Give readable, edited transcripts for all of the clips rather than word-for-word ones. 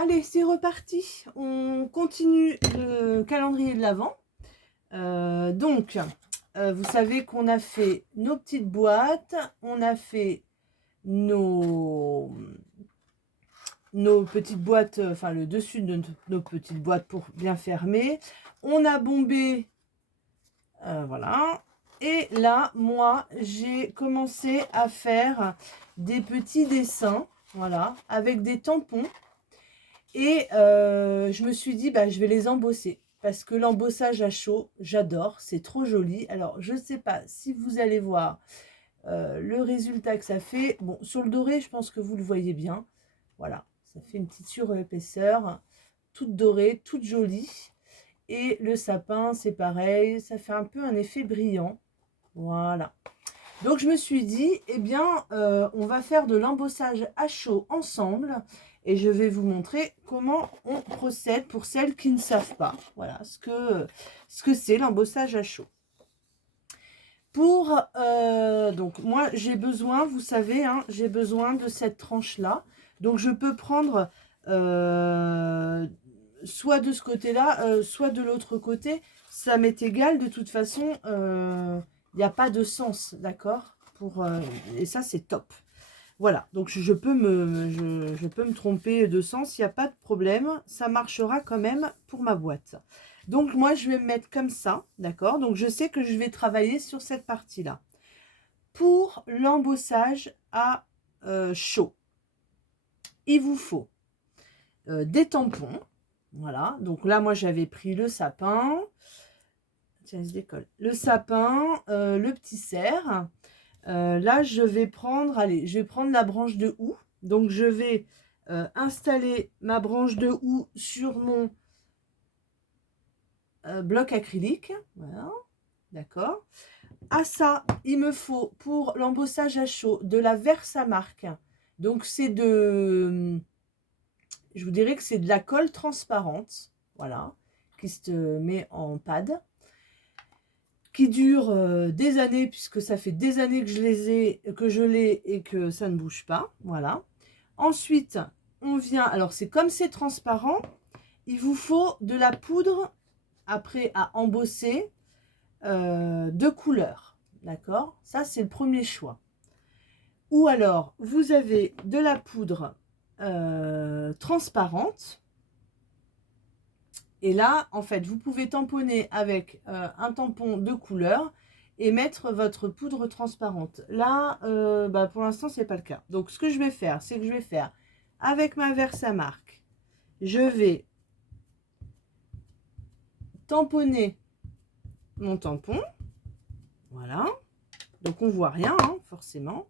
Allez, c'est reparti. On continue le calendrier de l'Avent. Vous savez qu'on a fait nos petites boîtes, on a fait nos petites boîtes, enfin le dessus de nos petites boîtes pour bien fermer. On a bombé, voilà. Et là, moi, j'ai commencé à faire des petits dessins, voilà, avec des tampons. Et je me suis dit, bah, je vais les embosser. Parce que l'embossage à chaud, j'adore, c'est trop joli. Alors, je ne sais pas si vous allez voir le résultat que ça fait. Bon, sur le doré, je pense que vous le voyez bien. Voilà, ça fait une petite surépaisseur, toute dorée, toute jolie. Et le sapin, c'est pareil, ça fait un peu un effet brillant. Voilà. Donc, je me suis dit, eh bien, on va faire de l'embossage à chaud ensemble. Et je vais vous montrer comment on procède pour celles qui ne savent pas. Voilà ce que c'est l'embossage à chaud. Donc moi j'ai besoin, vous savez, hein, j'ai besoin de cette tranche-là. Donc je peux prendre soit de ce côté-là, soit de l'autre côté. Ça m'est égal, de toute façon, il n'y a pas de sens, d'accord, et ça c'est top. Voilà, donc je peux me tromper de sens, il n'y a pas de problème, ça marchera quand même pour ma boîte. Donc moi je vais me mettre comme ça, d'accord? Donc je sais que je vais travailler sur cette partie-là. Pour l'embossage à chaud, il vous faut des tampons, voilà. Donc là moi j'avais pris le sapin, tiens il se décolle, le sapin, le petit cerf. Là, je vais prendre, allez, je vais prendre la branche de houx. Donc, je vais installer ma branche de houx sur mon bloc acrylique. Voilà, d'accord. À ça, il me faut, pour l'embossage à chaud, de la Versamark. Donc, je vous dirais que c'est de la colle transparente, voilà, qui se met en pad, qui dure des années, puisque ça fait des années que je l'ai et que ça ne bouge pas. Voilà. Ensuite, on vient, alors c'est comme c'est transparent, il vous faut de la poudre après à embosser de couleur. D'accord? Ça, c'est le premier choix. Ou alors, vous avez de la poudre transparente. Et là, en fait, vous pouvez tamponner avec un tampon de couleur et mettre votre poudre transparente. Là, pour l'instant, ce n'est pas le cas. Donc, ce que je vais faire, c'est que je vais faire avec ma Versamark, je vais tamponner mon tampon. Voilà. Donc, on voit rien, hein, forcément.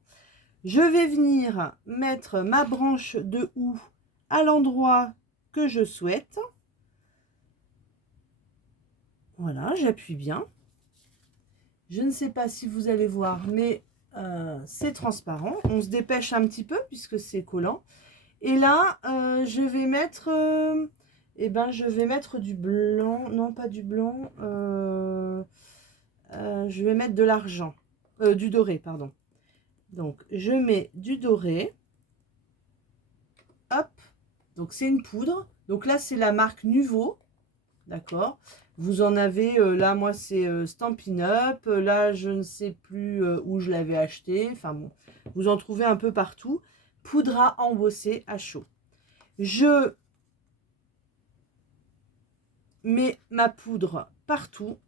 Je vais venir mettre ma branche de houx à l'endroit que je souhaite. Voilà, j'appuie bien. Je ne sais pas si vous allez voir, mais c'est transparent. On se dépêche un petit peu puisque c'est collant. Et là, je vais mettre, je vais mettre du blanc. Non, pas du blanc. Je vais mettre de l'argent. Du doré, pardon. Donc, je mets du doré. Hop. Donc, c'est une poudre. Donc là, c'est la marque Nuvo. D'accord. Vous en avez, là, moi, c'est Stampin' Up. Là, je ne sais plus où je l'avais acheté. Enfin, bon, vous en trouvez un peu partout. Poudre à embosser à chaud. Je mets ma poudre partout.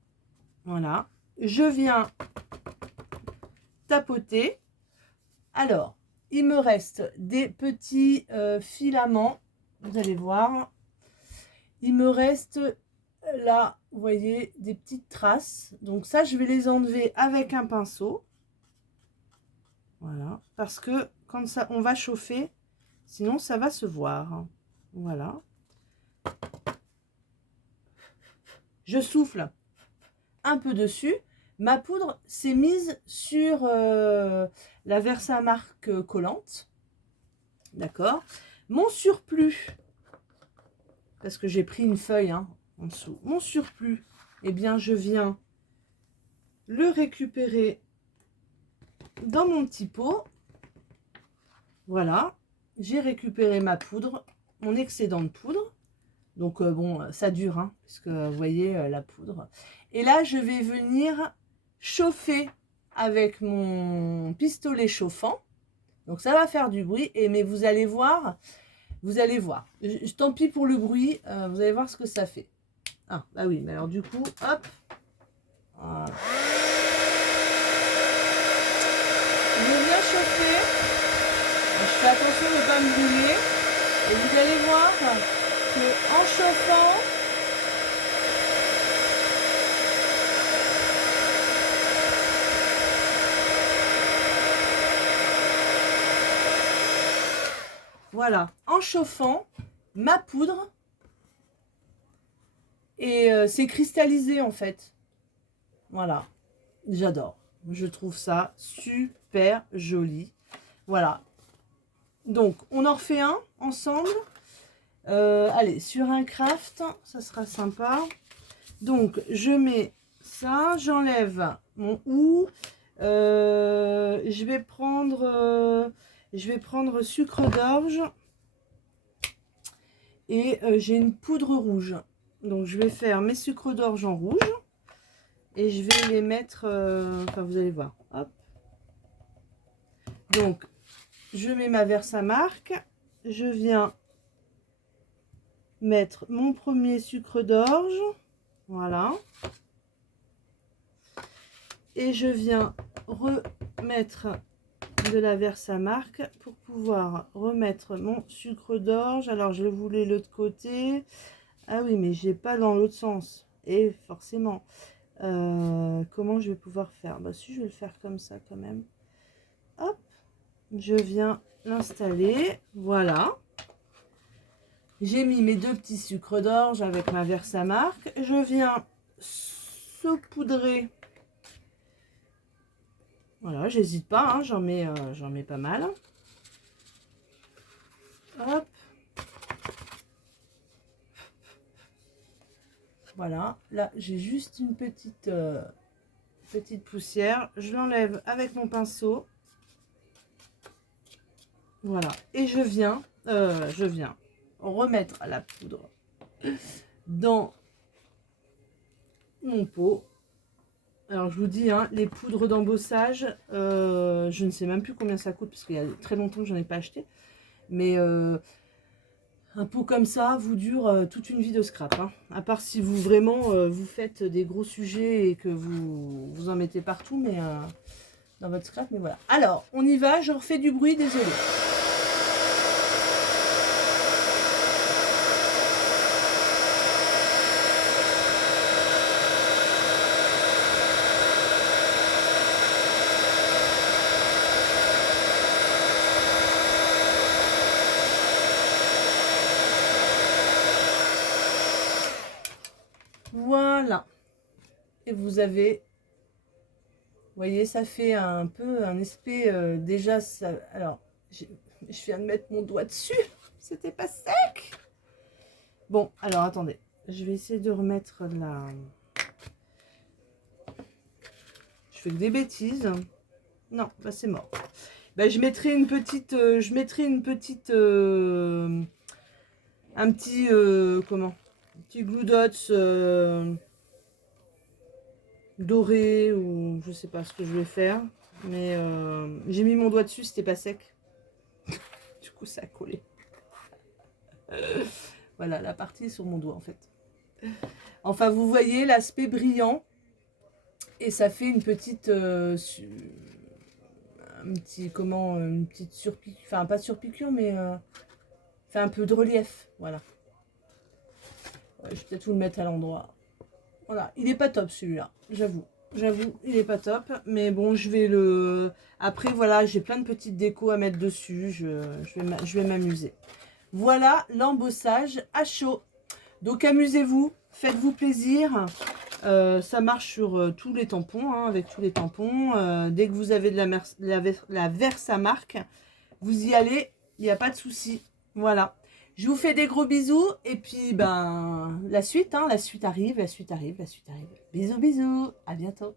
Voilà. Je viens tapoter. Alors, il me reste des petits filaments. Vous allez voir. Il me reste là, vous voyez, des petites traces. Donc ça, je vais les enlever avec un pinceau. Voilà. Parce que quand ça, on va chauffer, sinon ça va se voir. Voilà. Je souffle un peu dessus. Ma poudre s'est mise sur la Versamark collante. D'accord. Mon surplus, parce que j'ai pris une feuille hein, en dessous. Mon surplus, eh bien, je viens le récupérer dans mon petit pot. Voilà, j'ai récupéré ma poudre. mon excédent de poudre. Donc bon, ça dure, hein, parce que vous voyez la poudre. Et là, je vais venir chauffer avec mon pistolet chauffant. Donc ça va faire du bruit, mais vous allez voir, tant pis pour le bruit, vous allez voir ce que ça fait. Ah, bah oui, mais alors du coup, hop. Voilà. Je viens chauffer. Je fais attention de ne pas me brûler. Et vous allez voir que en chauffant, voilà, en chauffant, ma poudre et c'est cristallisé en fait. Voilà, j'adore. Je trouve ça super joli. Voilà. Donc, on en refait un ensemble. Allez, sur un craft, ça sera sympa. Donc, je mets ça, j'enlève mon ou. Je vais prendre sucre d'orge. Et j'ai une poudre rouge. Donc, je vais faire mes sucres d'orge en rouge. Et je vais les mettre... enfin, vous allez voir. Hop. Donc, je mets ma Versamark. Je viens mettre mon premier sucre d'orge. Voilà. Et je viens remettre de la Versamark pour pouvoir remettre mon sucre d'orge. Alors, je voulais l'autre côté. Ah oui, mais j'ai pas dans l'autre sens. Et forcément... comment je vais pouvoir faire? Bah si, je vais le faire comme ça quand même. Hop, je viens l'installer. Voilà. J'ai mis mes deux petits sucres d'orge avec ma Versamark. Je viens saupoudrer. Voilà, j'hésite pas, hein, j'en mets pas mal. Hop. Voilà, là j'ai juste une petite poussière. Je l'enlève avec mon pinceau. Voilà, et je viens remettre la poudre dans mon pot. Alors je vous dis, hein, les poudres d'embossage, je ne sais même plus combien ça coûte parce qu'il y a très longtemps que je n'en ai pas acheté. Mais un pot comme ça vous dure toute une vie de scrap, hein. À part si vous vraiment vous faites des gros sujets et que vous en mettez partout, mais dans votre scrap. Mais voilà. Alors on y va, je refais du bruit, désolé. Voilà. Et vous avez, vous voyez, ça fait un peu un aspect déjà. Ça, alors, je viens de mettre mon doigt dessus. C'était pas sec. Bon, alors attendez. Je vais essayer de remettre la... Je fais que des bêtises. Non, bah c'est mort. Bah, je mettrai une petite... un petit... comment? Un petit glue dots doré ou je sais pas ce que je vais faire. Mais j'ai mis mon doigt dessus, c'était pas sec. Du coup, ça a collé. Voilà, la partie est sur mon doigt en fait. Enfin, vous voyez l'aspect brillant. Et ça fait une petite... un petit... Comment... Une petite surpiqûre... Enfin, pas surpiqûre, mais... fait un peu de relief. Voilà. Ouais, je vais peut-être vous le mettre à l'endroit. Voilà. Il est pas top celui-là. J'avoue. J'avoue, il est pas top. Mais bon, je vais le... Après, voilà, j'ai plein de petites décos à mettre dessus. Je vais m'amuser. Voilà l'embossage à chaud. Donc, amusez-vous. Faites-vous plaisir. Ça marche sur tous les tampons, hein, avec tous les tampons. Dès que vous avez de la Versamark, vous y allez, il n'y a pas de souci. Voilà. Je vous fais des gros bisous. Et puis, ben, la suite, hein, la suite arrive, la suite arrive, la suite arrive. Bisous, bisous. À bientôt.